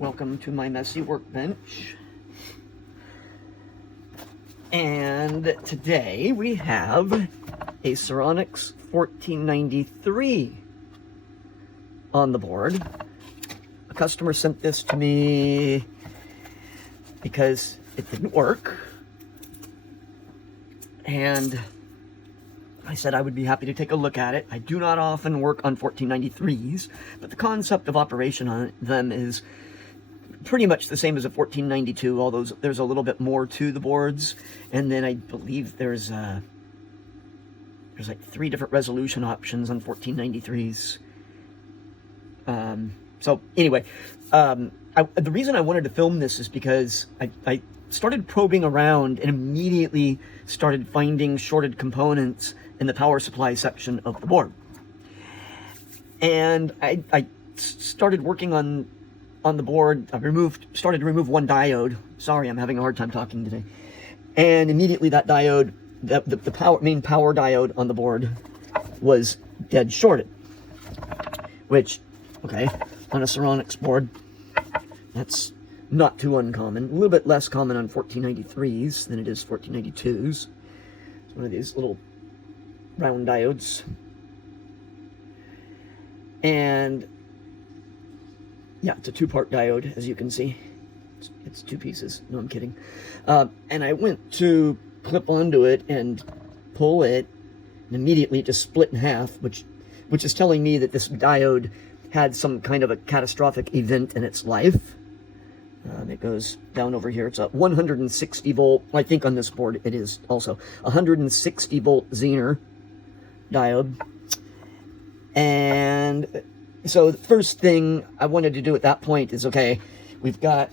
Welcome to my messy workbench. And today we have a Ceronix 1493 on the board. A customer sent this to me because it didn't work. And I said I would be happy to take a look at it. I do not often work on 1493s, but the concept of operation on them is pretty much the same as a 1492, although there's a little bit more to the boards. And then I believe there's like 3 different resolution options on 1493s. So anyway, the reason I wanted to film this is because I started probing around and immediately started finding shorted components in the power supply section of the board. And I started working on the board. I started to remove one diode. Sorry, I'm having a hard time talking today. And immediately that diode, the main power diode on the board was dead shorted. Which, okay, on a Ceronix board, that's not too uncommon. A little bit less common on 1493s than it is 1492s. It's one of these little round diodes. And yeah, it's a 2-part diode, as you can see. It's 2 pieces. No, I'm kidding. And I went to clip onto it and pull it, and immediately it just split in half, which is telling me that this diode had some kind of a catastrophic event in its life. It goes down over here. It's a 160 volt, I think on this board it is also, 160 volt Zener diode. And so the first thing I wanted to do at that point is, okay, we've got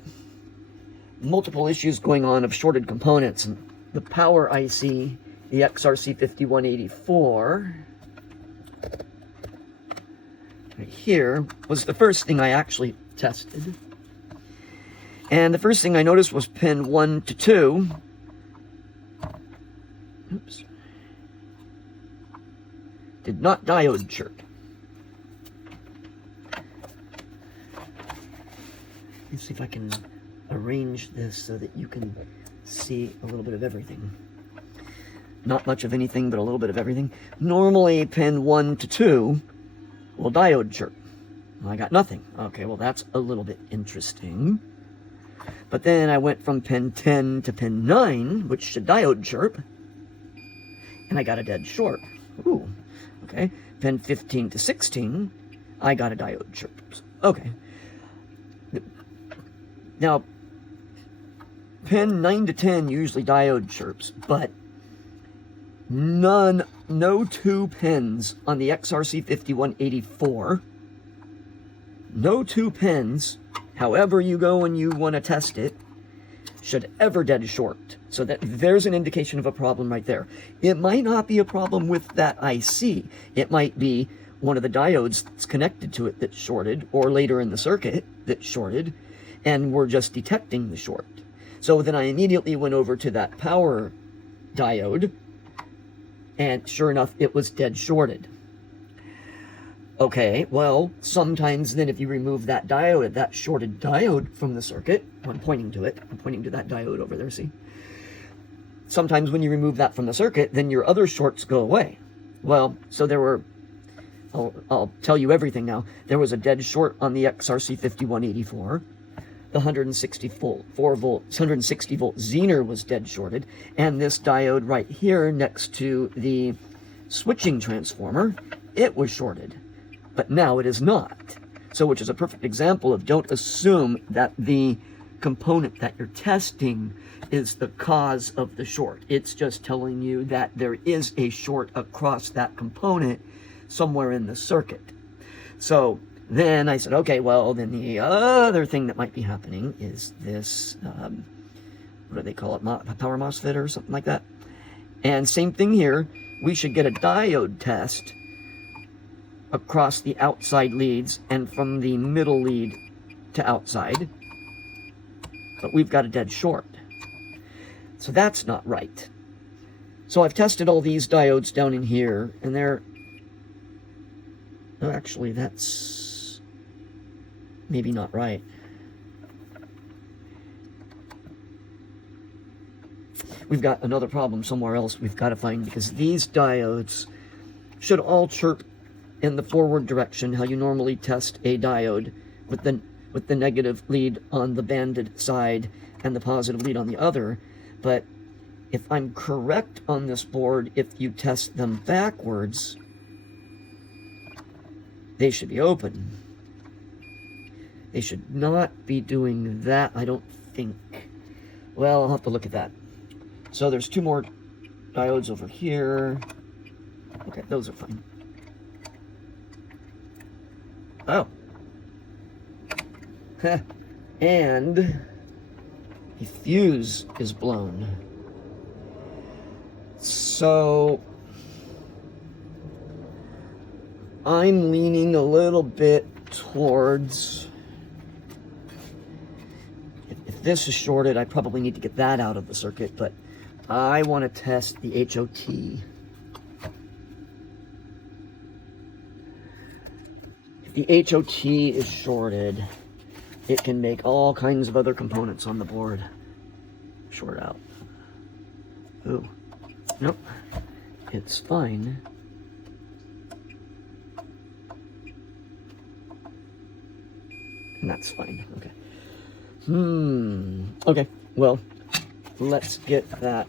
multiple issues going on of shorted components. And the power IC, the XRC5184, right here, was the first thing I actually tested. And the first thing I noticed was pin 1 to 2. Oops. Did not diode chirp. Let's see if I can arrange this so that you can see a little bit of everything. Not much of anything, but a little bit of everything. Normally, pin 1 to 2 will diode chirp. Well, I got nothing. Okay, well, that's a little bit interesting. But then I went from pin 10 to pin 9, which should diode chirp, and I got a dead short. Ooh, okay. Pin 15 to 16, I got a diode chirp. Okay. Now, pin 9 to 10 usually diode chirps, but no 2 pins on the XRC5184, no 2 pins, however you go and you want to test it, should ever dead short. So that there's an indication of a problem right there. It might not be a problem with that IC. It might be one of the diodes that's connected to it that's shorted, or later in the circuit that's shorted, and we're just detecting the short. So then I immediately went over to that power diode, and sure enough, it was dead shorted. Okay, well, sometimes then if you remove that diode, that shorted diode from the circuit, I'm pointing to it, I'm pointing to that diode over there, see? Sometimes when you remove that from the circuit, then your other shorts go away. Well, so there were, I'll tell you everything now. There was a dead short on the XRC5184. The 160 volt Zener was dead shorted, and this diode right here next to the switching transformer, it was shorted, but now it is not. So, which is a perfect example of, don't assume that the component that you're testing is the cause of the short. It's just telling you that there is a short across that component somewhere in the circuit. So then I said, okay, well, then the other thing that might be happening is this, what do they call it, power MOSFET or something like that. And same thing here, we should get a diode test across the outside leads and from the middle lead to outside. But we've got a dead short. So that's not right. So I've tested all these diodes down in here, and they're, oh, actually that's maybe not right. we've got another problem somewhere else we've got to find, because these diodes should all chirp in the forward direction, how you normally test a diode with the negative lead on the banded side and the positive lead on the other. But if I'm correct on this board, if you test them backwards, they should be open. They should not be doing that, I don't think. Well, I'll have to look at that. So there's two more diodes over here. Okay, those are fine. Oh. And the fuse is blown. So I'm leaning a little bit towards, if this is shorted, I probably need to get that out of the circuit, but I want to test the HOT. If the HOT is shorted, it can make all kinds of other components on the board short out. Ooh, nope, it's fine. And that's fine, okay. Okay, well, let's get that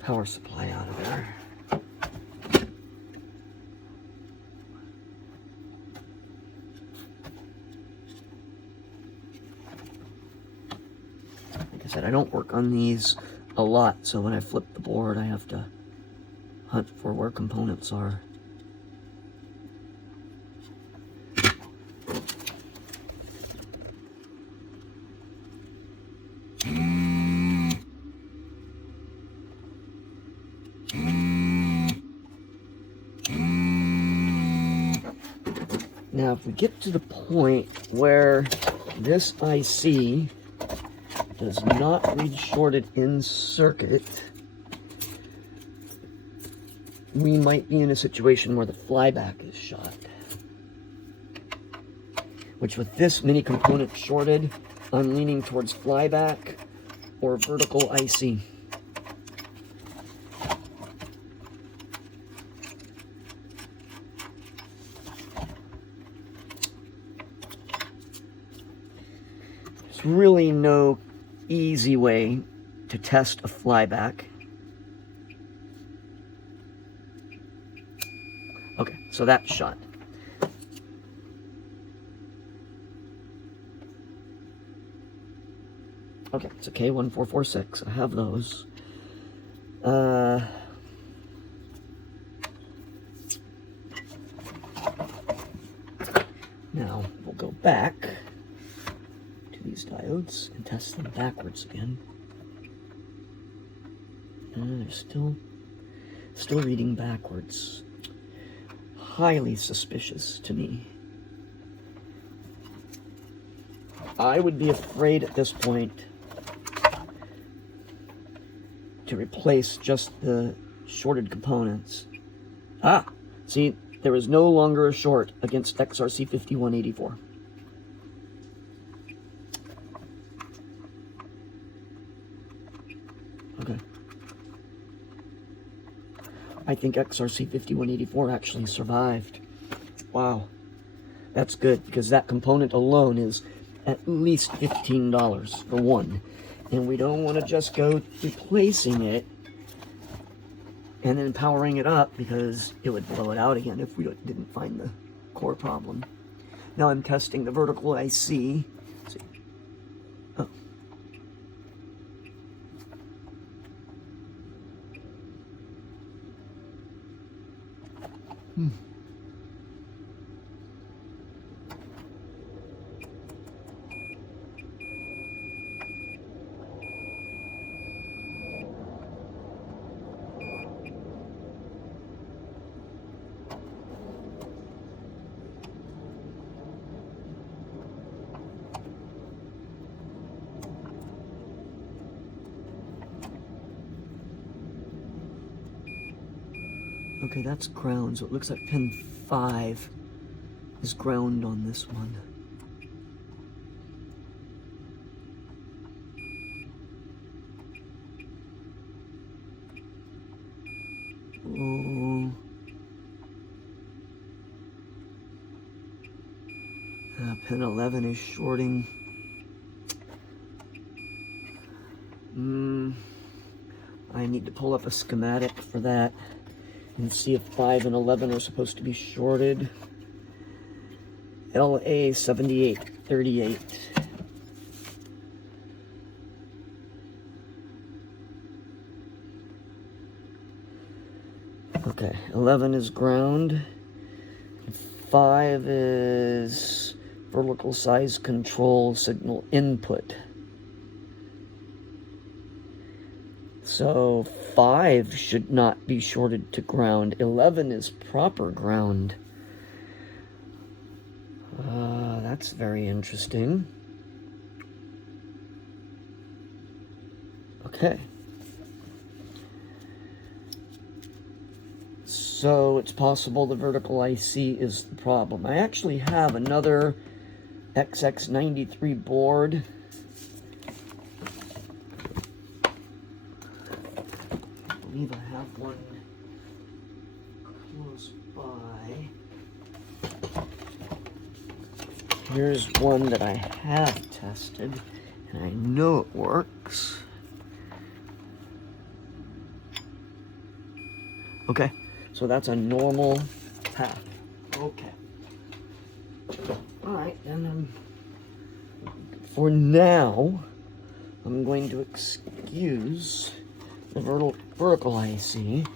power supply out of there. Like I said, I don't work on these a lot, so when I flip the board, I have to hunt for where components are. Now, if we get to the point where this IC does not read shorted in circuit, we might be in a situation where the flyback is shot. Which, with this mini component shorted, I'm leaning towards flyback or vertical IC. There's really no easy way to test a flyback. Okay, so that's shot. Okay, it's a K1446. I have those. Now we'll go back to these diodes and test them backwards again. And they're still reading backwards. Highly suspicious to me. I would be afraid at this point to replace just the shorted components. Ah, see, there is no longer a short against XRC 5184. Okay. I think XRC 5184 actually survived. Wow. That's good, because that component alone is at least $15 for one. And we don't want to just go replacing it and then powering it up, because it would blow it out again if we didn't find the core problem. Now I'm testing the vertical IC. See. Oh. Okay, that's ground, so it looks like pin 5 is ground on this one. Pin 11 is shorting. I need to pull up a schematic for that and see if 5 and 11 are supposed to be shorted. LA 7838. Okay, 11 is ground. 5 is vertical size control signal input. So 5 should not be shorted to ground. 11 is proper ground. That's very interesting. Okay. So it's possible the vertical IC is the problem. I actually have another XX93 board. I believe I have one close by. Here's one that I have tested, and I know it works. Okay, so that's a normal path. Okay. All right, and for now, I'm going to excuse the vertical IC.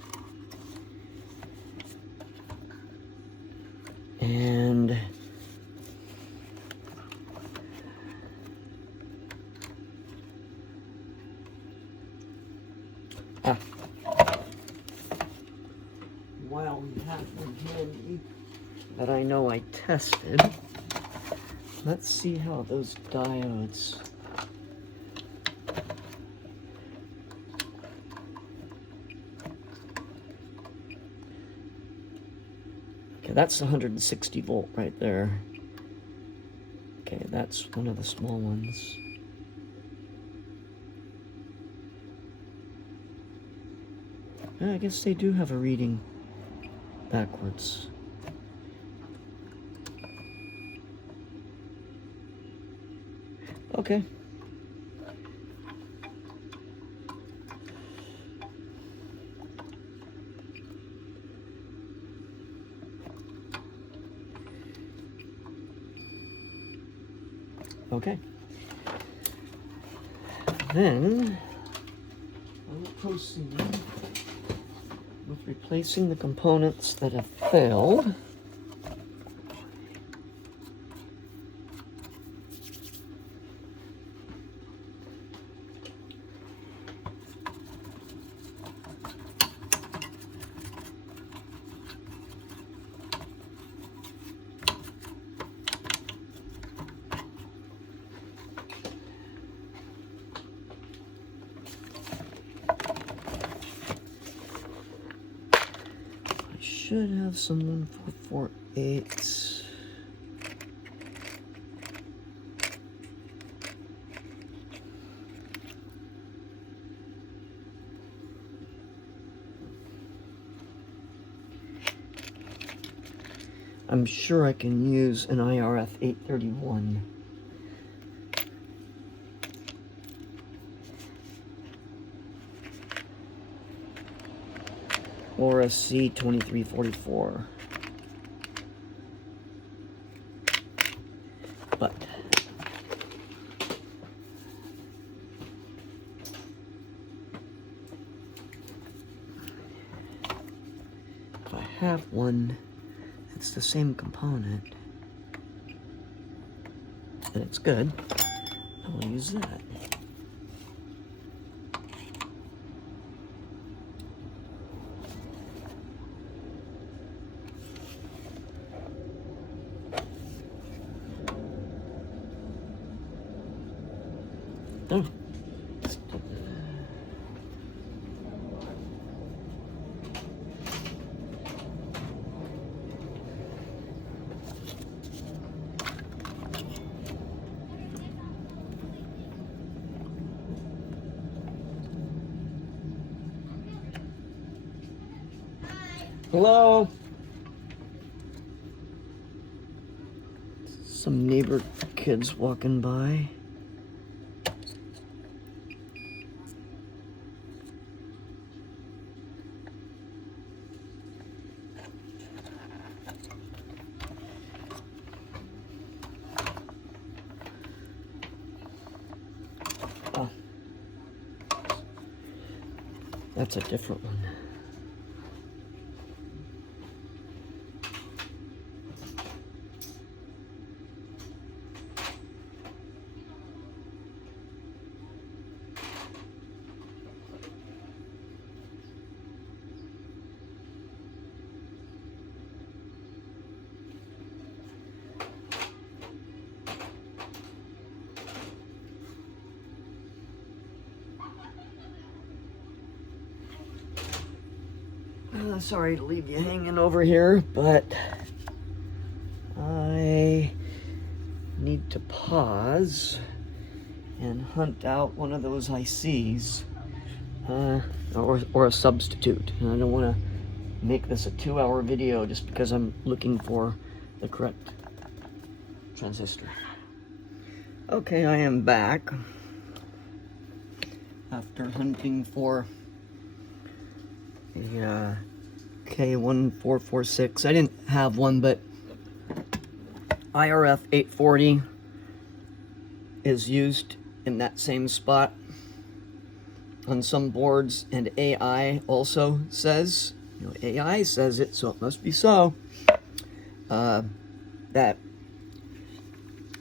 And while we have one handy that I know I tested, let's see how those diodes. Okay, that's 160 volt right there. Okay, that's one of the small ones. Yeah, I guess they do have a reading backwards. Okay. Okay. Then I will proceed with replacing the components that have failed. Should have some 1448. I'm sure I can use an IRF 831. Or a C2344. But if I have one, it's the same component, and it's good, I will use that. Oh. Hello. Some neighbor kids walking by. Oh, that's a different one. Sorry to leave you hanging over here, but I need to pause and hunt out one of those ICs, or a substitute. And I don't want to make this a 2-hour video just because I'm looking for the correct transistor. Okay, I am back after hunting for a K1446. I didn't have one, but IRF 840 is used in that same spot on some boards, and AI also says, AI says it, so it must be so, that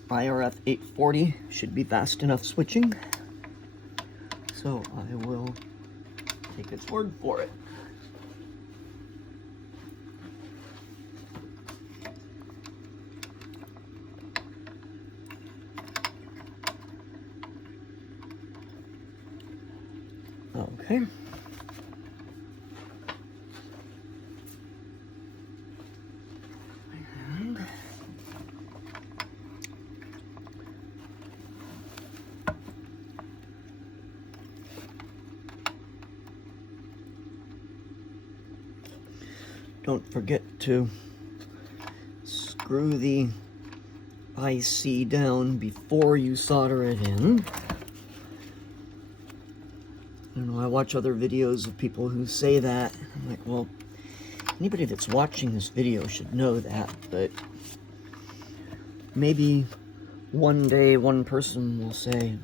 IRF 840 should be fast enough switching. So I will take its word for it. Okay. And don't forget to screw the IC down before you solder it in. I don't know, I watch other videos of people who say that. I'm like, well, anybody that's watching this video should know that, but maybe one day one person will say,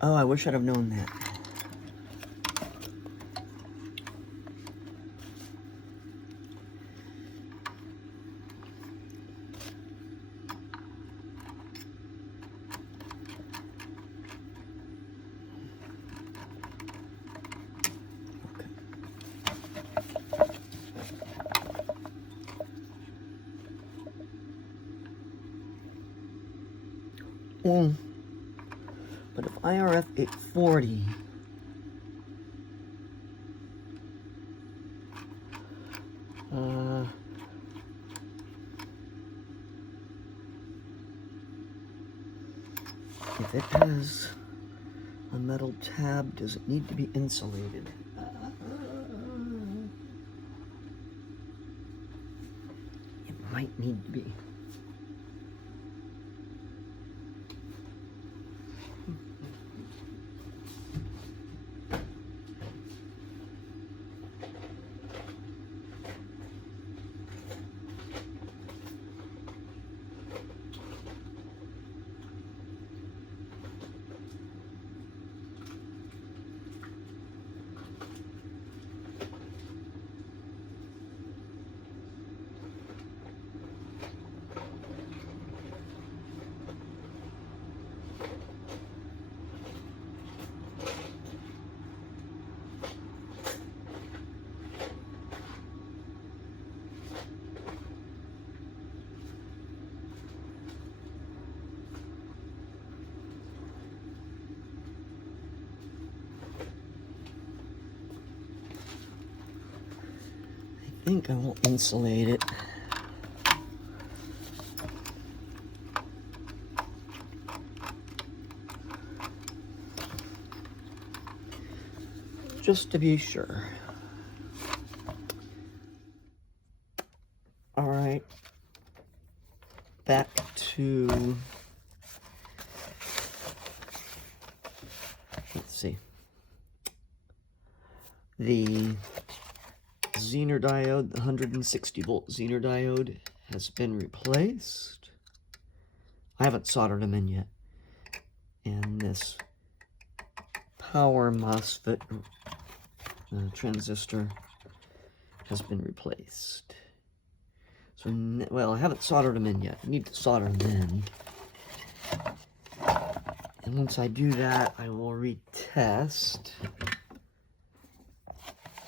oh, I wish I'd have known that. Well, but if IRF 840 if it has a metal tab, does it need to be insulated? It might need to be. I think I will insulate it. Just to be sure. All right. to, let's see, the Zener diode, the 160 volt Zener diode has been replaced. I haven't soldered them in yet. And this power MOSFET transistor has been replaced. So, well, I haven't soldered them in yet. I need to solder them in. And once I do that, I will retest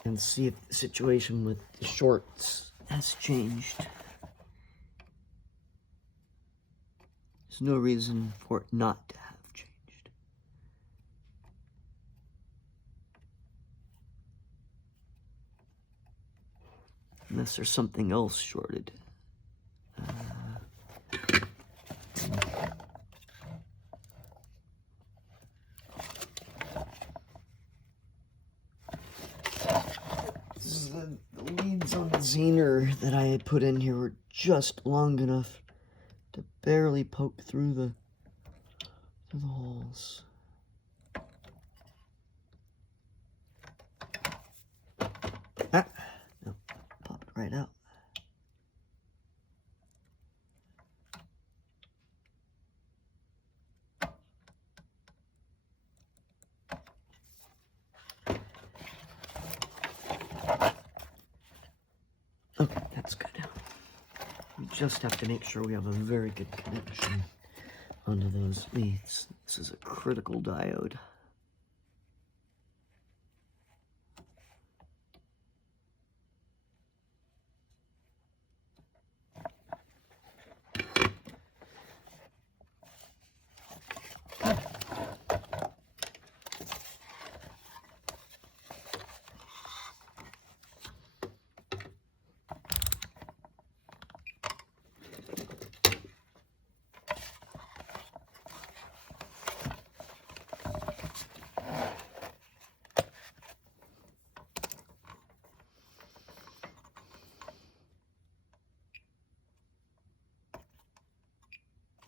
and see if the situation with the shorts has changed. There's no reason for it not to have changed. Unless there's something else shorted. The leads on the Zener that I had put in here were just long enough to barely poke through the holes. Ah, no, pop it right out. Okay, that's good. We just have to make sure we have a very good connection onto those leads. This is a critical diode.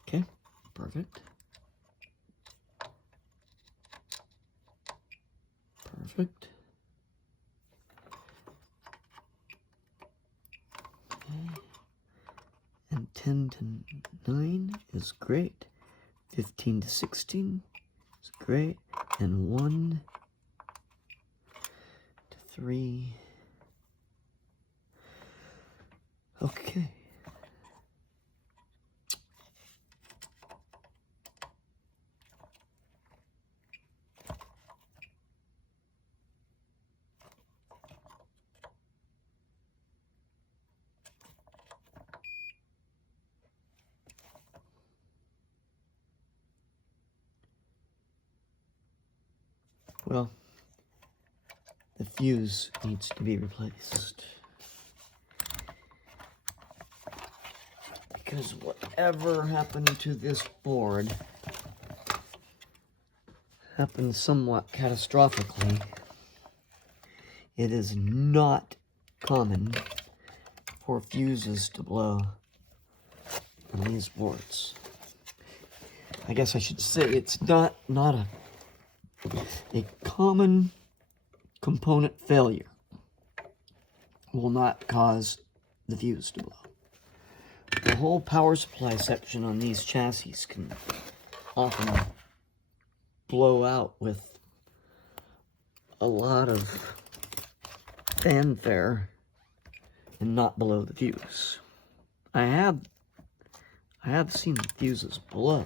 Okay, perfect. Perfect. Okay. And 10 to 9 is great. 15 to 16 is great. And 1 to 3. Okay. Well, the fuse needs to be replaced. Because whatever happened to this board happened somewhat catastrophically. It is not common for fuses to blow on these boards. I guess I should say it's not a common component failure will not cause the fuse to blow. The whole power supply section on these chassis can often blow out with a lot of fanfare and not blow the fuse. I have seen the fuses blow,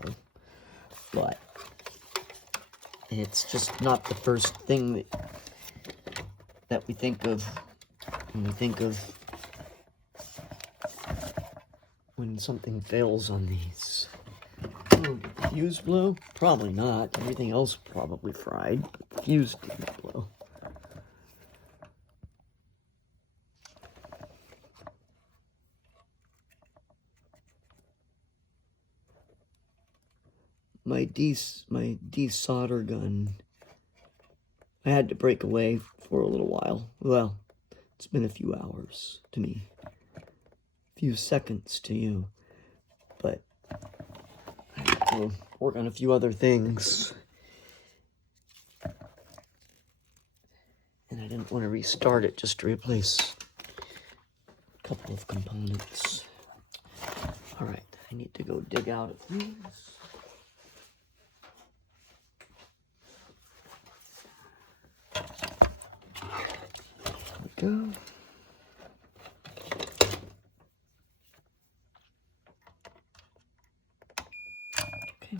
but it's just not the first thing that we think of when we think of when something fails on these. Oh, did the fuse blow? Probably not. Everything else probably fried, but the fuse didn't blow. My desolder gun, I had to break away for a little while. Well, it's been a few hours to me, a few seconds to you, but also work on a few other things. And I didn't want to restart it just to replace a couple of components. All right, I need to go dig out of these. There we go. Okay,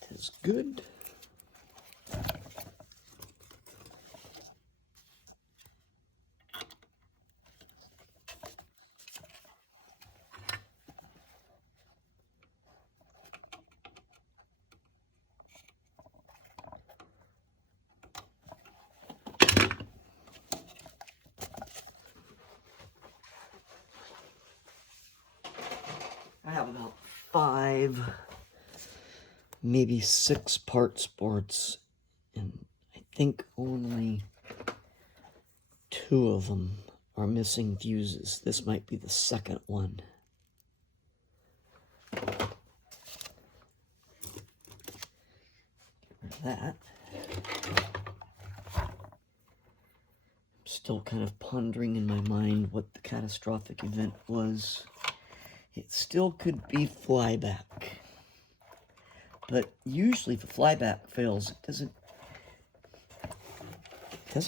that is good. I have about 5, maybe 6 parts boards, and I think only 2 of them are missing fuses. This might be the second one. Get rid of that. I'm still kind of pondering in my mind what the catastrophic event was. It still could be flyback. But usually if a flyback fails, it doesn't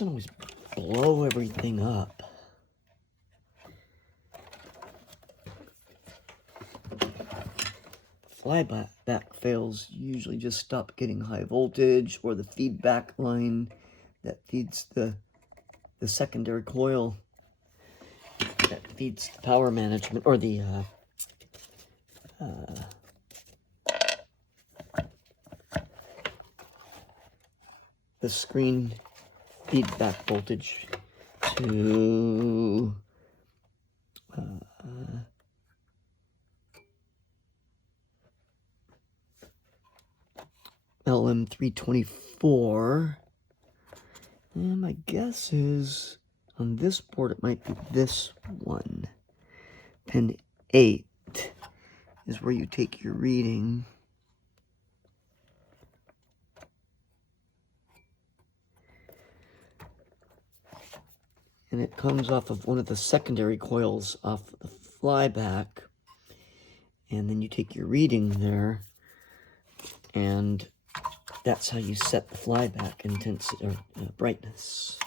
always blow everything up. Flyback fails usually just stop getting high voltage, or the feedback line that feeds the secondary coil that feeds the power management, or the screen feedback voltage to LM324. And my guess is on this board it might be this one. Pin 8 is where you take your reading. And it comes off of one of the secondary coils off the flyback. And then you take your reading there, and that's how you set the flyback intensity or brightness.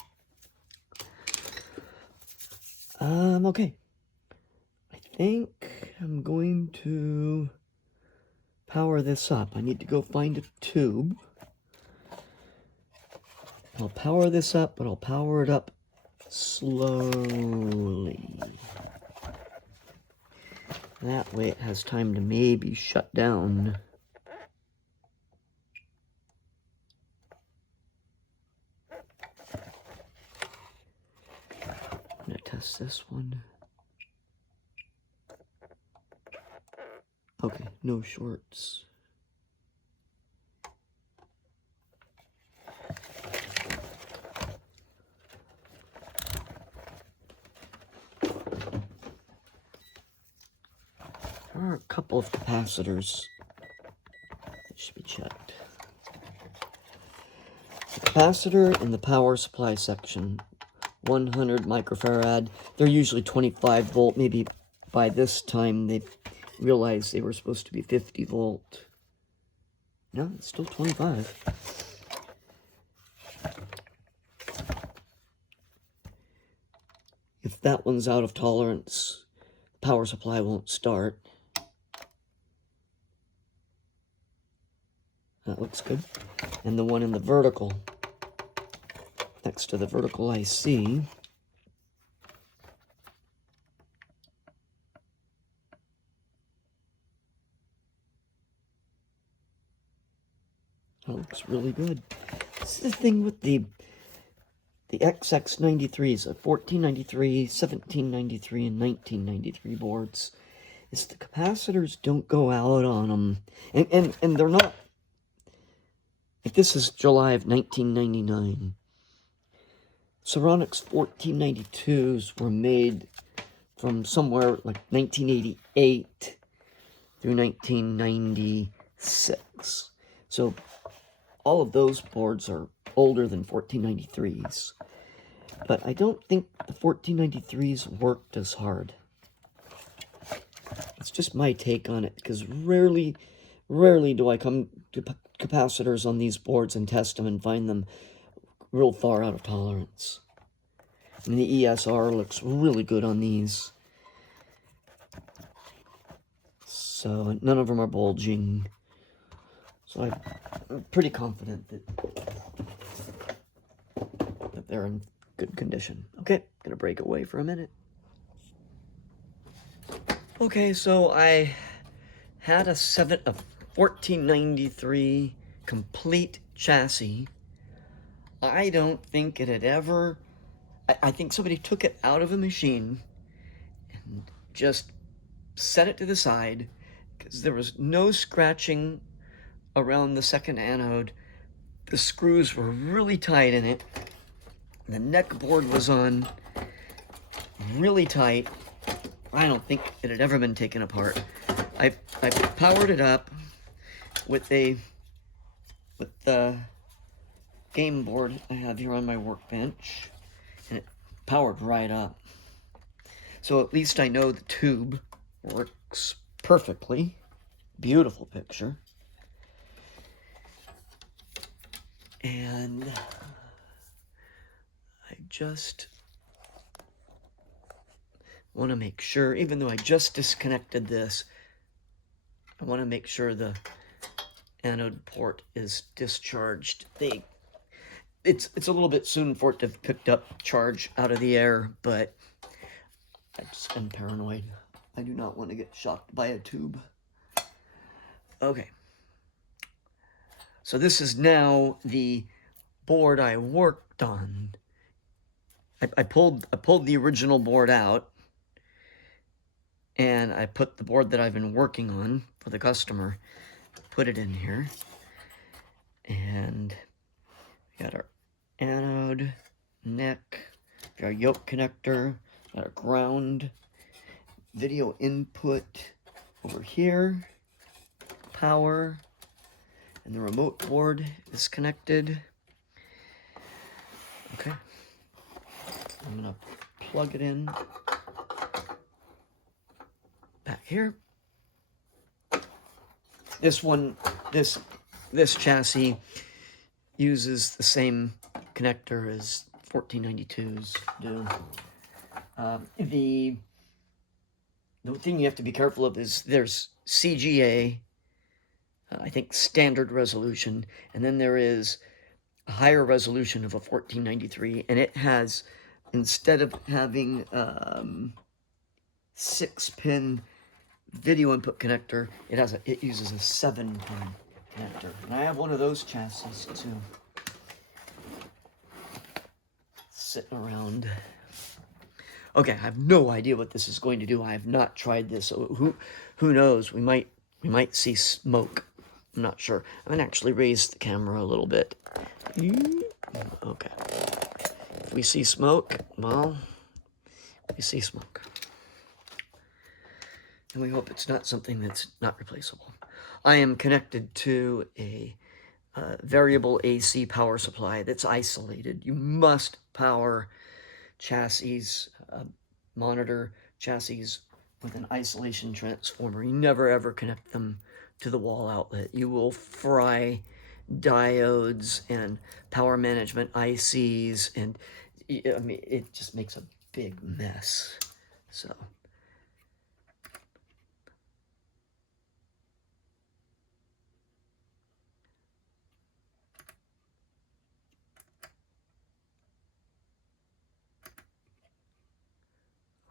Okay. I think I'm going to power this up. I need to go find a tube. I'll power this up, but I'll power it up slowly. That way it has time to maybe shut down. I'm going to test this one. Okay, no shorts. There are a couple of capacitors that should be checked. The capacitor in the power supply section, 100 microfarad. They're usually 25 volt. Maybe by this time they realized they were supposed to be 50 volt. No, it's still 25. If that one's out of tolerance, the power supply won't start. That looks good. And the one in the vertical, next to the vertical IC, that looks really good. This is the thing with the XX93s, 1493, 1793, and 1993 boards, is the capacitors don't go out on them. And they're not. Like, this is July of 1999. Ceronix 1492s were made from somewhere like 1988 through 1996. 6. So all of those boards are older than 1493s. But I don't think the 1493s worked as hard. It's just my take on it, because rarely do I come to capacitors on these boards and test them and find them real far out of tolerance. I mean, the ESR looks really good on these. So none of them are bulging. So I'm pretty confident that they're in good condition. Okay, gonna break away for a minute. Okay, so I had a 1493 complete chassis. I don't think it had ever... I think somebody took it out of a machine and just set it to the side, because there was no scratching around the second anode. The screws were really tight in it. The neck board was on really tight. I don't think it had ever been taken apart. I powered it up with the game board I have here on my workbench, and it powered right up. So at least I know the tube works perfectly. Beautiful picture. And I just want to make sure, even though I just disconnected this, I want to make sure the anode port is discharged. It's a little bit soon for it to have picked up charge out of the air, but I just am paranoid. I do not want to get shocked by a tube. Okay. So this is now the board I worked on. I pulled the original board out, and I put the board that I've been working on for the customer, put it in here, and we got our anode, neck, our yoke connector, got our ground, video input over here, power, and the remote board is connected. Okay, I'm gonna plug it in back here. This chassis uses the same connector as 1492s do. The thing you have to be careful of is there's CGA, I think standard resolution, and then there is a higher resolution of a 1493, and it has, instead of having 6-pin video input connector, it uses a 7-pin connector. And I have one of those chassis too, sitting around. Okay, I have no idea what this is going to do. I have not tried this, so who knows? We might see smoke. I'm not sure. I'm gonna actually raise the camera a little bit. Okay. If we see smoke, well, we see smoke. And we hope it's not something that's not replaceable. I am connected to a variable AC power supply that's isolated. You must power chassis, monitor chassis with an isolation transformer. You never ever connect them to the wall outlet. You will fry diodes and power management ICs, and I mean, it just makes a big mess. So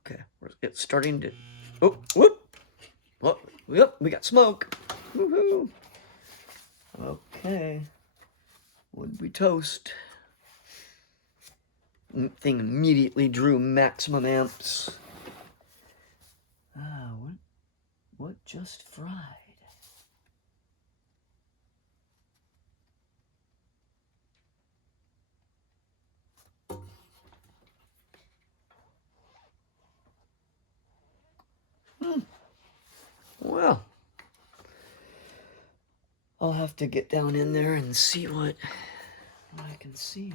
okay, it's starting to, oh, whoop, oh, yep, we got smoke. Woohoo! Okay, would we toast? Thing immediately drew maximum amps. Ah, what just fried? Well, I'll have to get down in there and see what I can see.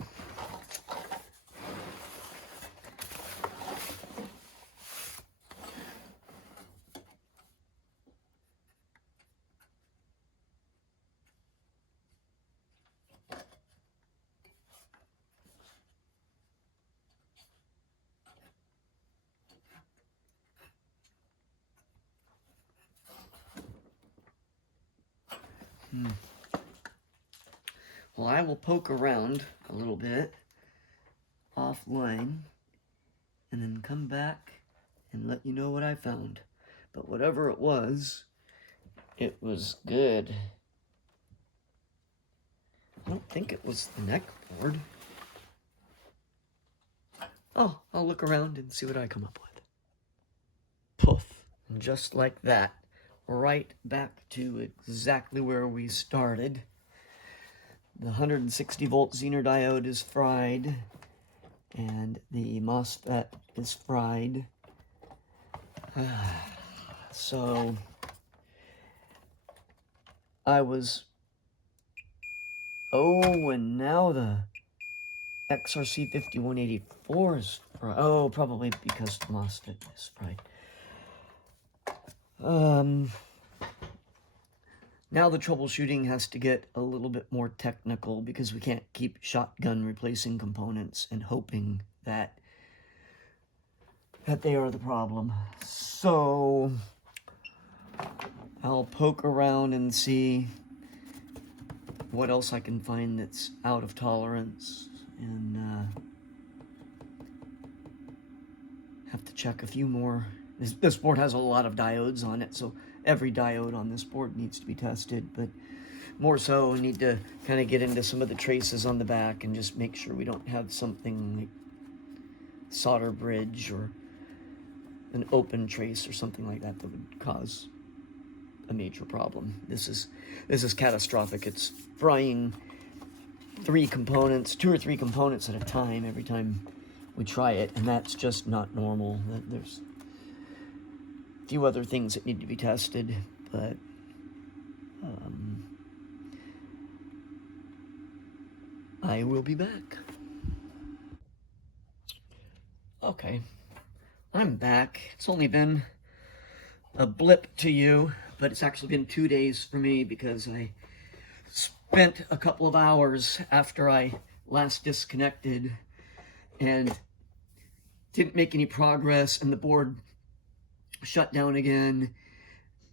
Well, I will poke around a little bit offline and then come back and let you know what I found. But whatever it was good. I don't think it was the neck board. Oh, I'll look around and see what I come up with. Poof. And just like that, right back to exactly where we started. The 160 volt Zener diode is fried, and the MOSFET is fried. So I was, and now the XRC 5184 is fried. Oh, probably because the MOSFET is fried. Now the troubleshooting has to get a little bit more technical because we can't keep shotgun replacing components and hoping that they are the problem. So I'll poke around and see what else I can find that's out of tolerance, and have to check a few more. This board has a lot of diodes on it, so every diode on this board needs to be tested, but more so we need to kind of get into some of the traces on the back and just make sure we don't have something like solder bridge or an open trace or something like that that would cause a major problem. This is catastrophic. It's frying two or three components at a time every time we try it, and that's just not normal. There's a few other things that need to be tested, but I will be back. Okay, I'm back. It's only been a blip to you, but it's actually been 2 days for me because I spent a couple of hours after I last disconnected and didn't make any progress, and the board shut down again.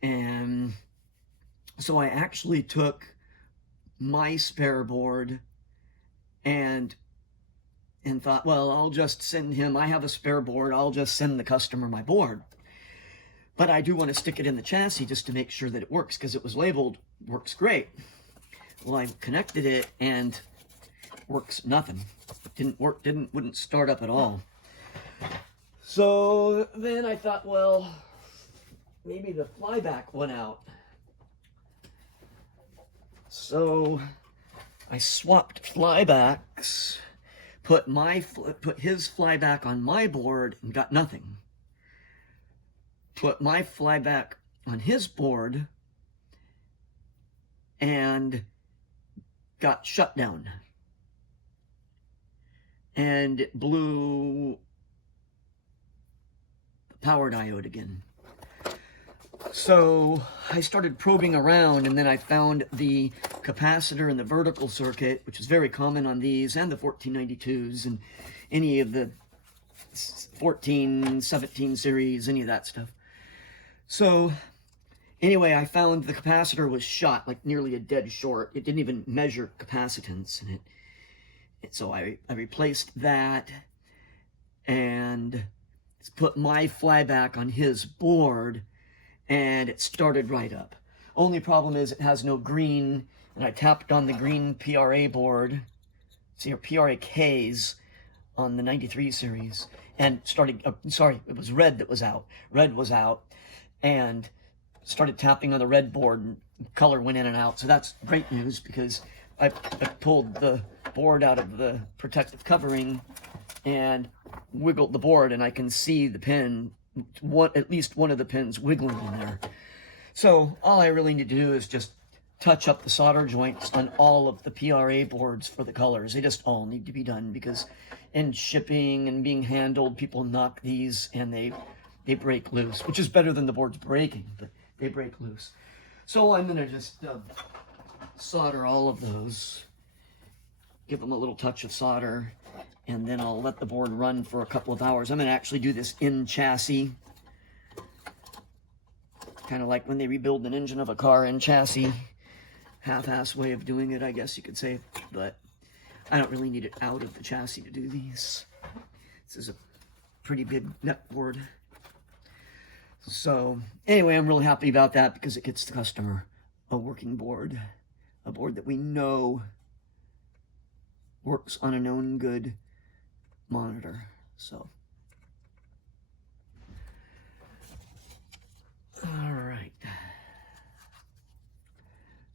And so I actually took my spare board and thought, well, I'll just send him, I have a spare board, I'll just send the customer my board. But I do want to stick it in the chassis just to make sure that it works, because it was labeled, works great. Well, I connected it and works nothing. Wouldn't start up at all. So then I thought, well, maybe the flyback went out. So I swapped flybacks, put his flyback on my board and got nothing. Put my flyback on his board and got shut down. And it blew the power diode again. So I started probing around, and then I found the capacitor in the vertical circuit, which is very common on these and the 1492s and any of the 14, 17 series, any of that stuff. So anyway, I found the capacitor was shot, like nearly a dead short. It didn't even measure capacitance in it. So I replaced that and put my flyback on his board, and it started right up. Only problem is it has no green, and I tapped on the green PRA board, see your PRA Ks on the 93 series, and started, it was red that was out. Red was out, and started tapping on the red board, and color went in and out. So that's great news, because I pulled the board out of the protective covering and wiggled the board, and I can see the pin, at least one of the pins wiggling in there. So all I really need to do is just touch up the solder joints on all of the PRA boards for the colors. They just all need to be done, because in shipping and being handled, people knock these and they break loose, which is better than the boards breaking, but they break loose. So I'm going to just solder all of those, give them a little touch of solder, and then I'll let the board run for a couple of hours. I'm going to actually do this in chassis, kind of like when they rebuild an engine of a car in chassis. Half-ass way of doing it, I guess you could say, but I don't really need it out of the chassis to do these. This is a pretty big net board. So anyway, I'm really happy about that, because it gets the customer a working board, a board that we know works on a known good monitor. So, all right.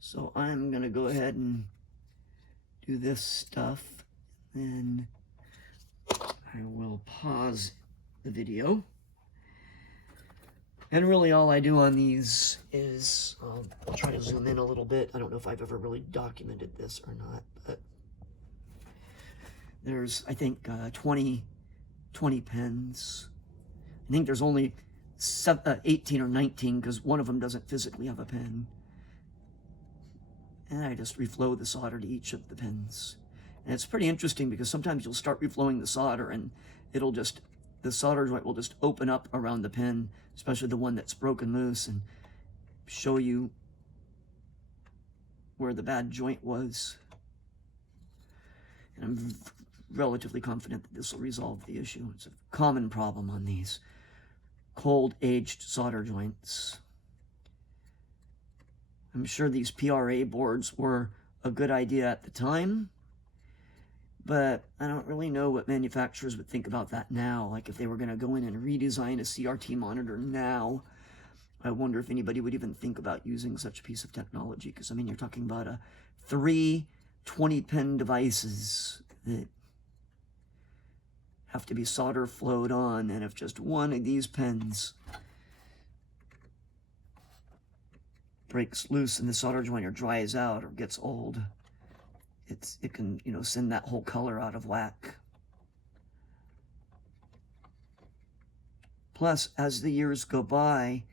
So I'm going to go ahead and do this stuff, and I will pause the video. And really all I do on these is, I'll try to zoom in a little bit. I don't know if I've ever really documented this or not, but there's, I think, 20 pins. I think there's only 18 or 19, because one of them doesn't physically have a pin. And I just reflow the solder to each of the pins. And it's pretty interesting, because sometimes you'll start reflowing the solder and it'll just, the solder joint will just open up around the pin, especially the one that's broken loose, and show you where the bad joint was. And I'm relatively confident that this will resolve the issue. It's a common problem on these cold aged solder joints. I'm sure these PRA boards were a good idea at the time, but I don't really know what manufacturers would think about that now. Like if they were going to go in and redesign a CRT monitor now, I wonder if anybody would even think about using such a piece of technology. Because, I mean, you're talking about three 20-pin devices that have to be solder flowed on, and if just one of these pins breaks loose and the solder joint or dries out or gets old, it can, you know, send that whole color out of whack. Plus, as the years go by,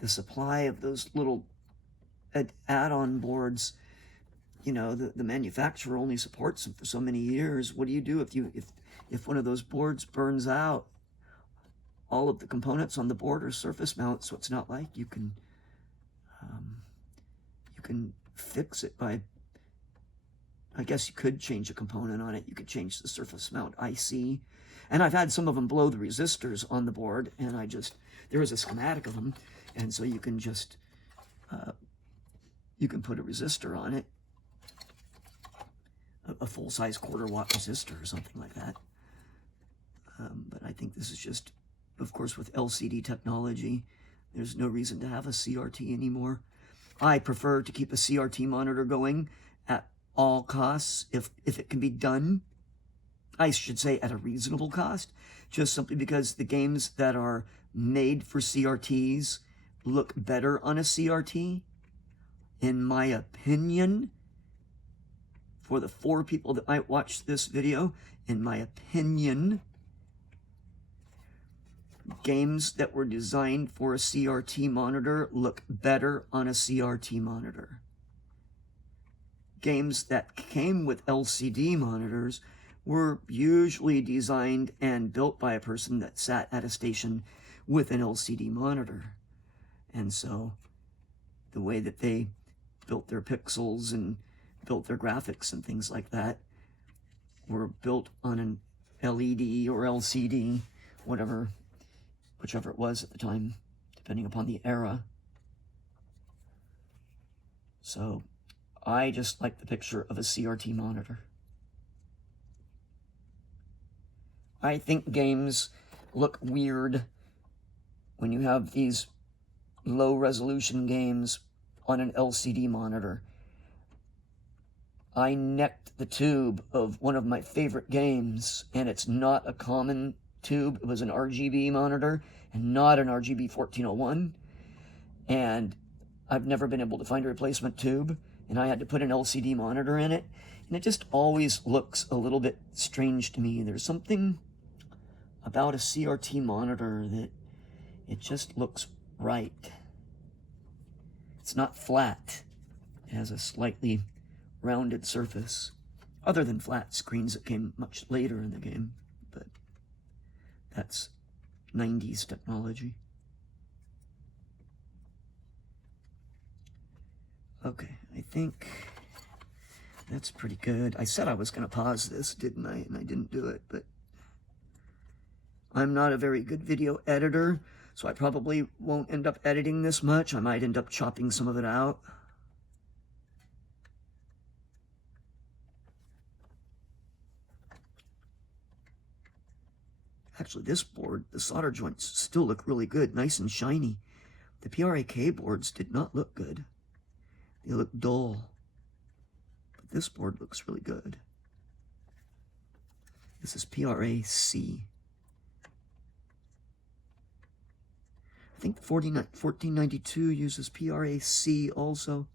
the supply of those little add-on boards, you know, the manufacturer only supports them for so many years. What do you do if one of those boards burns out? All of the components on the board are surface mount, so it's not like you can fix it by, I guess you could change a component on it. You could change the surface mount IC. And I've had some of them blow the resistors on the board, and there is a schematic of them, and so you can just, you can put a resistor on it, a full-size quarter-watt resistor or something like that. But I think this is just, of course, with LCD technology, there's no reason to have a CRT anymore. I prefer to keep a CRT monitor going at all costs, if it can be done. I should say at a reasonable cost, just simply because the games that are made for CRTs look better on a CRT, in my opinion. For the 4 people that might watch this video, in my opinion, games that were designed for a CRT monitor look better on a CRT monitor. Games that came with LCD monitors were usually designed and built by a person that sat at a station with an LCD monitor. And so the way that they built their pixels and built their graphics and things like that were built on an LED or LCD, whichever it was at the time, depending upon the era. So I just like the picture of a CRT monitor. I think games look weird when you have these low resolution games on an LCD monitor. I necked the tube of one of my favorite games, and it's not a common tube. It was an RGB monitor and not an RGB 1401. And I've never been able to find a replacement tube, and I had to put an LCD monitor in it, and it just always looks a little bit strange to me. There's something about a CRT monitor that it just looks right. It's not flat. It has a slightly rounded surface, other than flat screens that came much later in the game, but that's 90s technology. Okay, I think that's pretty good. I said I was going to pause this, didn't I? And I didn't do it, but I'm not a very good video editor, so I probably won't end up editing this much. I might end up chopping some of it out. Actually, this board, the solder joints still look really good, nice and shiny. The PRAK boards did not look good. They look dull. But this board looks really good. This is PRAC. I think the 1492 uses PRAC also.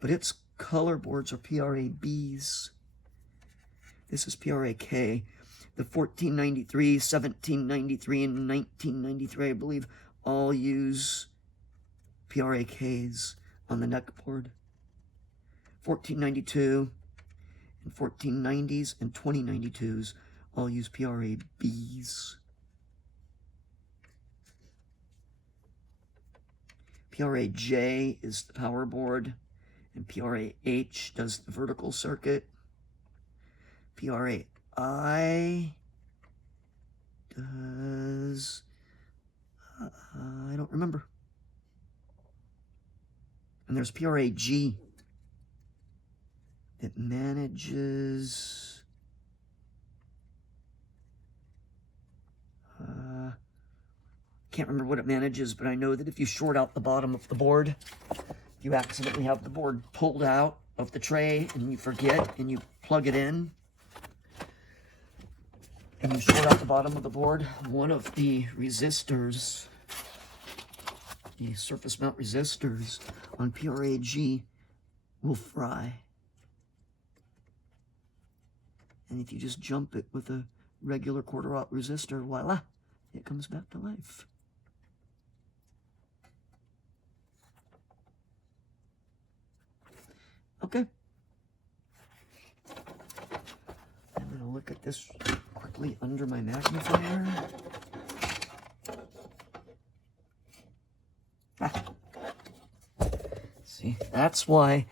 But its color boards are PRABs. This is PRAK. The 1493, 1793, and 1993, I believe, all use PRAKs on the neck board. 1492 and 1490s and 2092s all use PRABs. PRAJ is the power board, and PRAH does the vertical circuit. PRAI does, I don't remember. And there's PRAG that manages, can't remember what it manages, but I know that if you short out the bottom of the board, if you accidentally have the board pulled out of the tray and you forget and you plug it in, and you short out the bottom of the board, one of the resistors, the surface mount resistors on PRAG will fry. And if you just jump it with a regular quarter-aught resistor, voila, it comes back to life. Okay. I'm going to look at this quickly under my magnifier. See, that's why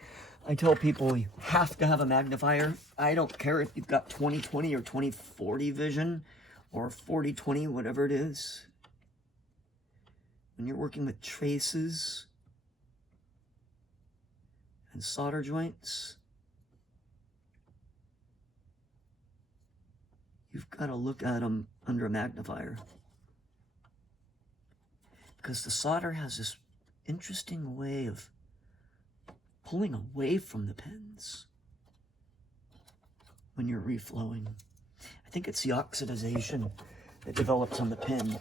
I tell people you have to have a magnifier. I don't care if you've got 20/20 or 20/40 vision or 40/20, whatever it is. When you're working with traces and solder joints, you've got to look at them under a magnifier. Because the solder has this interesting way of pulling away from the pins when you're reflowing. I think it's the oxidization that develops on the pin.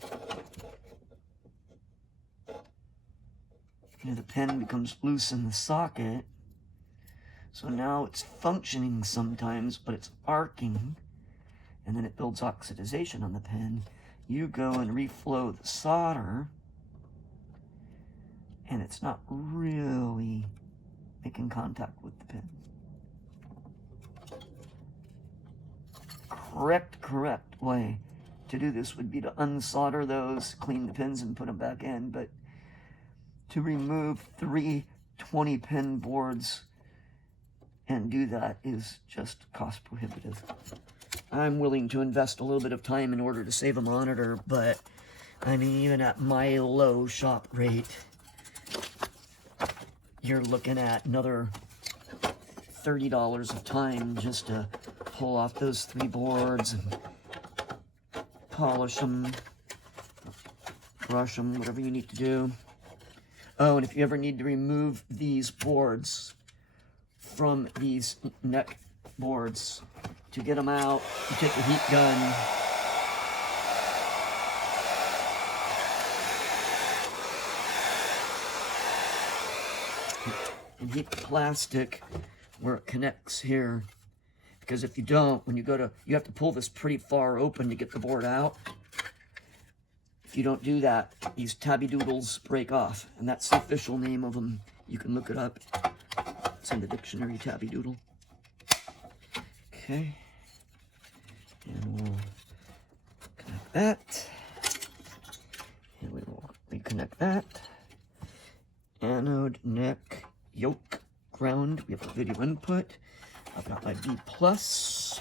You know, the pin becomes loose in the socket, so now it's functioning sometimes, but it's arcing, and then it builds oxidization on the pin. You go and reflow the solder, and it's not really making contact with the pin. Correct way to do this would be to unsolder those, clean the pins, and put them back in. But to remove 3 20-pin boards and do that is just cost prohibitive. I'm willing to invest a little bit of time in order to save a monitor, but I mean, even at my low shop rate, you're looking at another $30 of time just to pull off those 3 boards and polish them, brush them, whatever you need to do. Oh, and if you ever need to remove these boards from these neck boards, to get them out, you take a heat gun, and heat the plastic where it connects here. Because if you don't, when you go to, you have to pull this pretty far open to get the board out. If you don't do that, these tabby doodles break off, and that's the official name of them. You can look it up. It's in the dictionary, tabby doodle. Okay. And we'll connect that. And we will reconnect that. Anode, neck, yoke, ground. We have a video input. I've got my B+. It's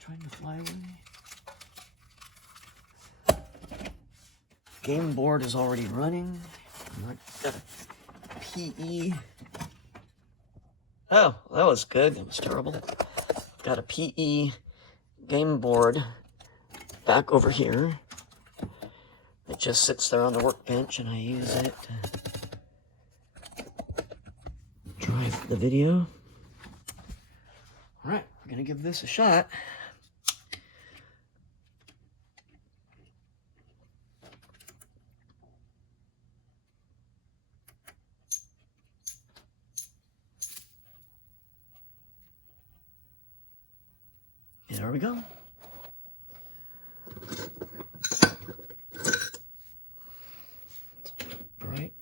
trying to fly away. Game board is already running. I've got a PE. Oh, that was good. That was terrible. I've got a PE game board back over here. It just sits there on the workbench, and I use it to drive the video. All right, we're gonna give this a shot. There we go. Bright.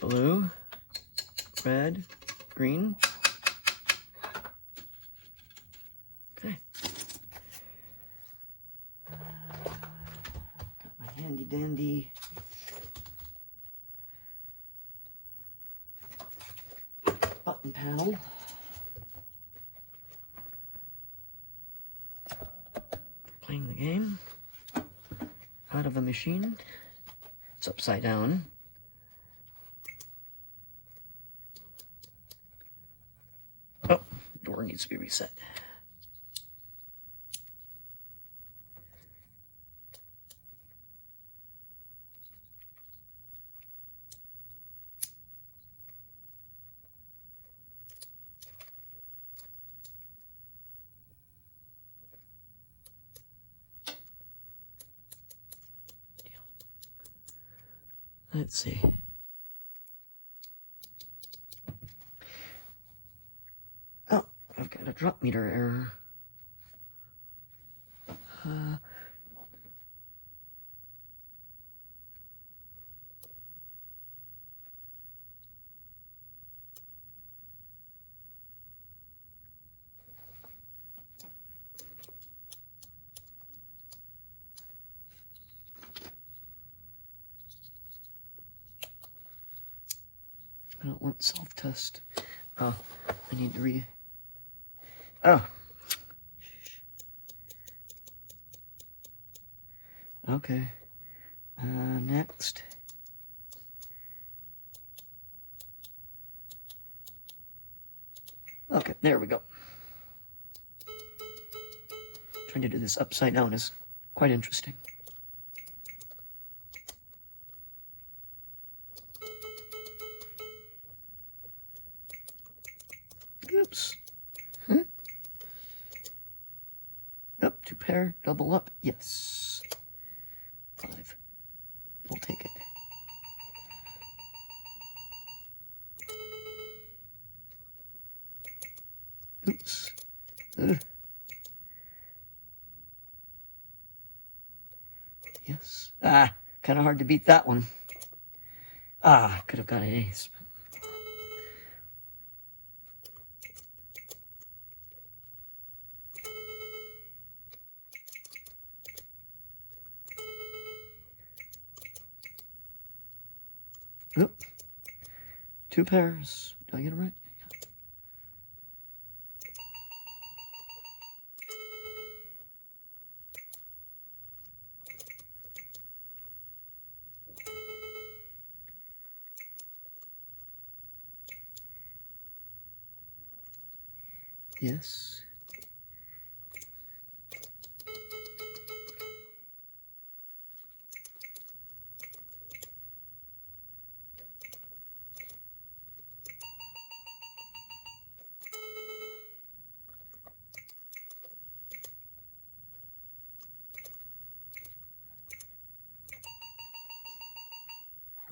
Blue, red, green. Okay. Got my handy dandy button panel. Playing the game out of a machine. It's upside down. Oh, the door needs to be reset. Let's see. Oh, I've got a drop meter error. I don't want self-test. Oh, I need to Oh. Okay. Next. Okay, there we go. Trying to do this upside down is quite interesting. Oops. Huh? Up, 2 pair, double up, yes. 5. We'll take it. Oops. Yes. Ah, kind of hard to beat that one. Ah, could have got an ace. Nope. 2 pairs. Did I get it right? Yeah. Yes.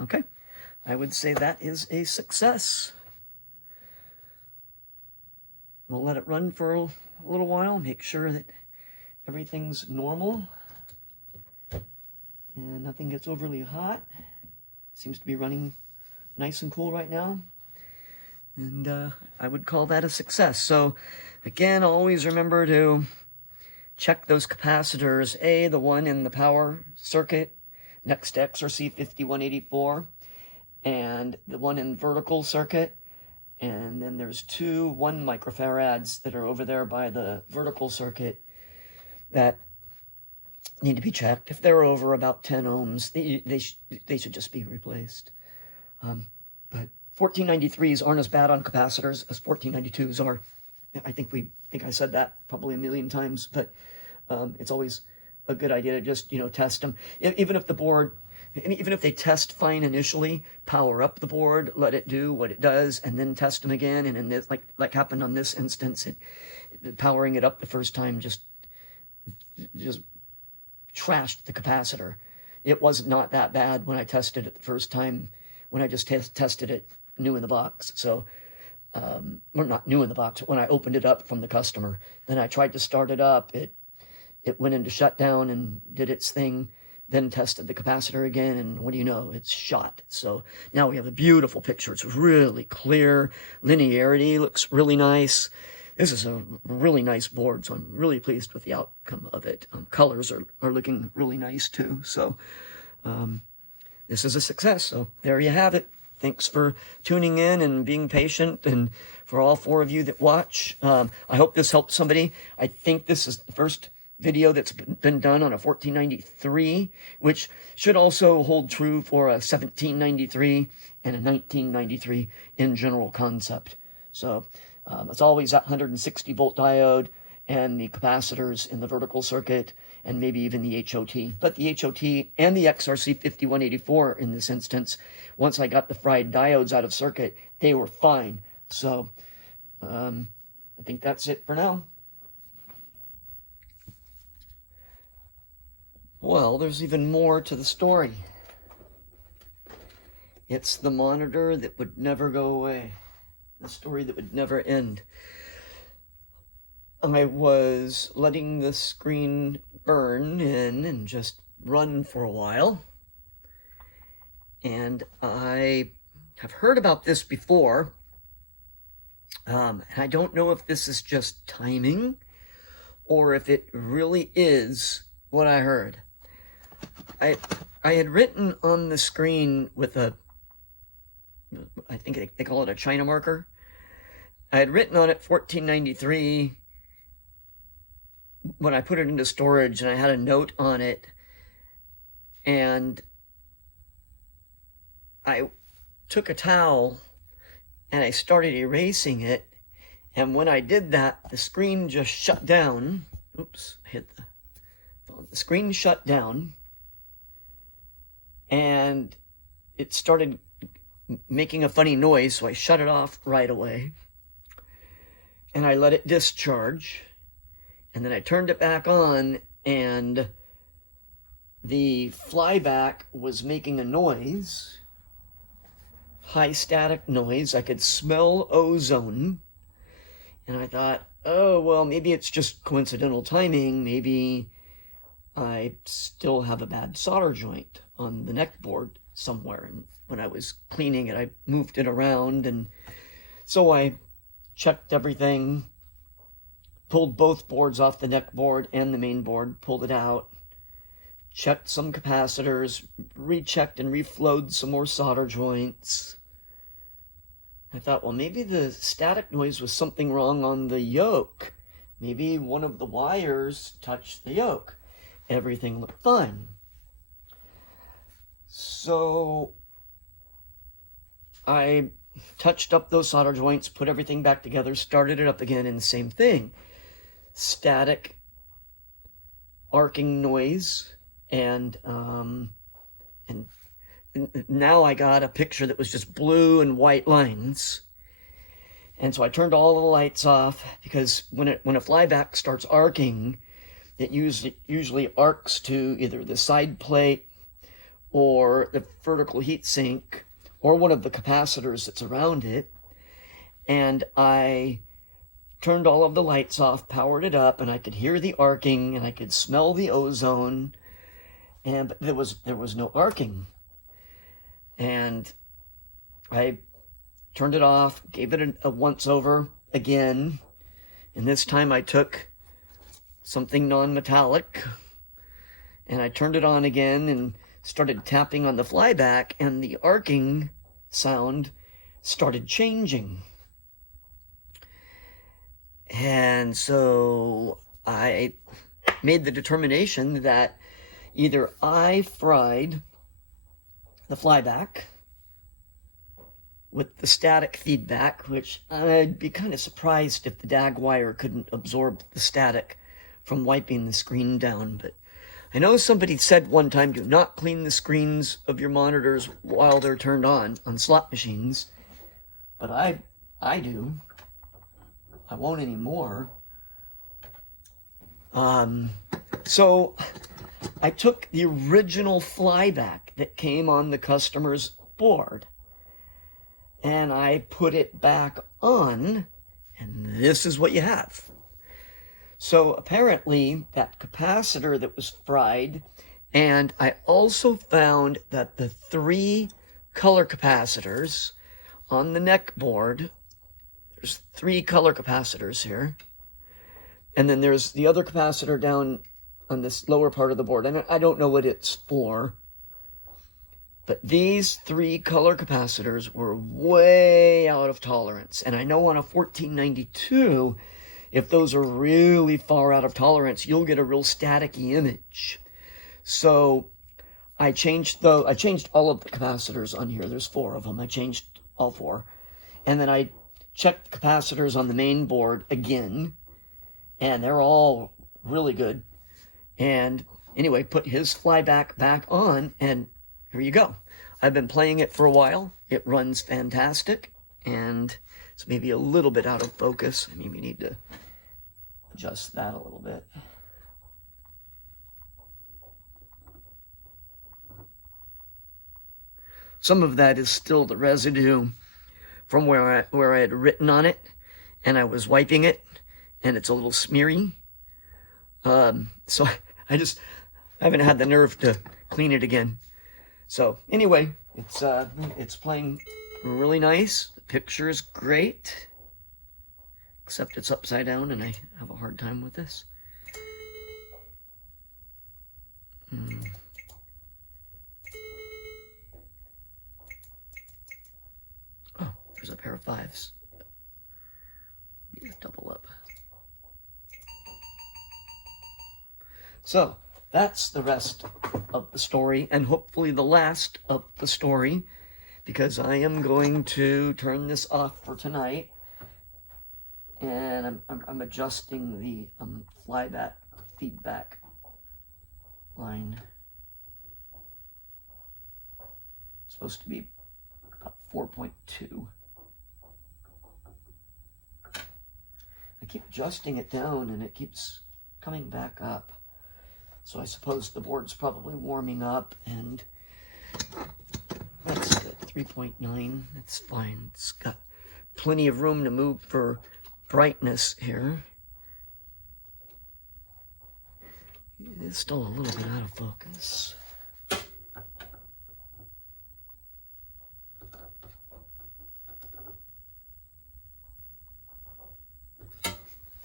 Okay, I would say that is a success. We'll let it run for a little while, make sure that everything's normal and nothing gets overly hot. Seems to be running nice and cool right now. And I would call that a success. So again, always remember to check those capacitors. The one in the power circuit next to XRC 5184, and the one in vertical circuit. And then there's 2 1 microfarads that are over there by the vertical circuit that need to be checked. If they're over about 10 ohms, they should just be replaced. But 1493s aren't as bad on capacitors as 1492s are. I think I said that probably a million times, but it's always a good idea to just, test them. Even if the board, even if they test fine initially, power up the board, let it do what it does, and then test them again. And in this, like happened on this instance, powering it up the first time just trashed the capacitor. It was not that bad when I tested it the first time, when I just tested it new in the box. So, or not new in the box, when I opened it up from the customer. Then I tried to start it up. It went into shutdown and did its thing, then tested the capacitor again, and what do you know, it's shot. So now we have a beautiful picture. It's really clear. Linearity looks really nice. This is a really nice board, so I'm really pleased with the outcome of it. Colors are looking really nice too. So this is a success. So there you have it. Thanks for tuning in and being patient, and for all 4 of you that watch. I hope this helped somebody. I think this is the first video that's been done on a 1493, which should also hold true for a 1793 and a 1993 in general concept. So it's always that 160 volt diode and the capacitors in the vertical circuit, and maybe even the HOT. But the HOT and the XRC 5184 in this instance, once I got the fried diodes out of circuit, they were fine. So I think that's it for now. Well, there's even more to the story. It's the monitor that would never go away. The story that would never end. I was letting the screen burn in and just run for a while. And I have heard about this before. And I don't know if this is just timing or if it really is what I heard. I had written on the screen with I think they call it a China marker. I had written on it 1493 when I put it into storage, and I had a note on it, and I took a towel and I started erasing it, and when I did that, the screen just shut down. Oops, I hit the phone. The screen shut down, and it started making a funny noise, so I shut it off right away, and I let it discharge. And then I turned it back on, and the flyback was making a noise, high static noise. I could smell ozone. And I thought, oh, well, maybe it's just coincidental timing. Maybe I still have a bad solder joint on the neck board somewhere. And when I was cleaning it, I moved it around. And so I checked everything, pulled both boards off the neck board and the main board, pulled it out, checked some capacitors, rechecked and reflowed some more solder joints. I thought, well, maybe the static noise was something wrong on the yoke. Maybe one of the wires touched the yoke. Everything looked fine. So I touched up those solder joints, put everything back together, started it up again, and the same thing. Static arcing noise, and now I got a picture that was just blue and white lines. And so I turned all of the lights off, because when a flyback starts arcing, it usually arcs to either the side plate or the vertical heat sink or one of the capacitors that's around it. And I turned all of the lights off, powered it up, and I could hear the arcing and I could smell the ozone, but there was no arcing. And I turned it off, gave it a once over again, and this time I took something non-metallic and I turned it on again and started tapping on the flyback, and the arcing sound started changing. And so I made the determination that either I fried the flyback with the static feedback, which I'd be kind of surprised if the DAG wire couldn't absorb the static from wiping the screen down. But I know somebody said one time, do not clean the screens of your monitors while they're turned on slot machines. But I do. I won't anymore. So I took the original flyback that came on the customer's board and I put it back on, and this is what you have. So apparently that capacitor that was fried, and I also found that the 3 color capacitors on the neck board, there's 3 color capacitors here, and then there's the other capacitor down on this lower part of the board, and I don't know what it's for, but these 3 color capacitors were way out of tolerance. And I know on a 1492, if those are really far out of tolerance, you'll get a real staticky image. So I changed all of the capacitors on here. There's 4 of them. I changed all 4. And then I checked the capacitors on the main board again, and they're all really good. And anyway, put his flyback back on, and here you go. I've been playing it for a while. It runs fantastic, and it's maybe a little bit out of focus. I maybe need to adjust that a little bit. Some of that is still the residue from where I had written on it, and I was wiping it, and it's a little smeary. So I haven't had the nerve to clean it again. So anyway, it's playing really nice. The picture is great, except it's upside down, and I have a hard time with this. Oh, there's a pair of 5s. Need to double up. So that's the rest of the story, and hopefully the last of the story, because I am going to turn this off for tonight, and I'm adjusting the flyback feedback line. It's supposed to be about 4.2. I keep adjusting it down, and it keeps coming back up. So I suppose the board's probably warming up, and that's good. 3.9, that's fine. It's got plenty of room to move for brightness here. It is still a little bit out of focus.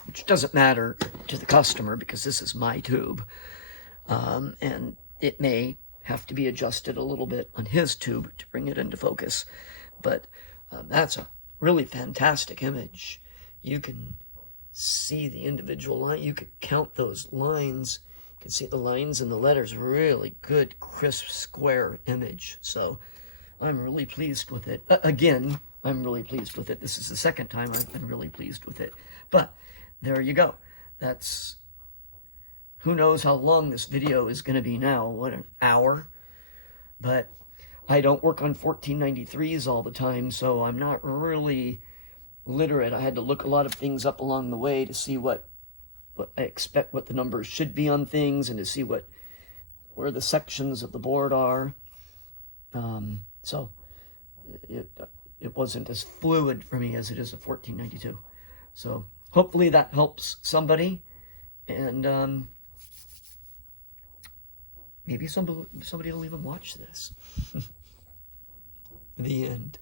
Which doesn't matter to the customer because this is my tube. And it may have to be adjusted a little bit on his tube to bring it into focus. But that's a really fantastic image. You can see the individual line. You can count those lines. You can see the lines and the letters. Really good, crisp, square image. So I'm really pleased with it. Again, I'm really pleased with it. This is the second time I've been really pleased with it. But there you go. That's... Who knows how long this video is going to be now? What, an hour? But I don't work on 1493s all the time, so I'm not really literate. I had to look a lot of things up along the way to see what I what the numbers should be on things, and to see where the sections of the board are. So it wasn't as fluid for me as it is a 1492. So hopefully that helps somebody, and maybe somebody will even watch this. The end.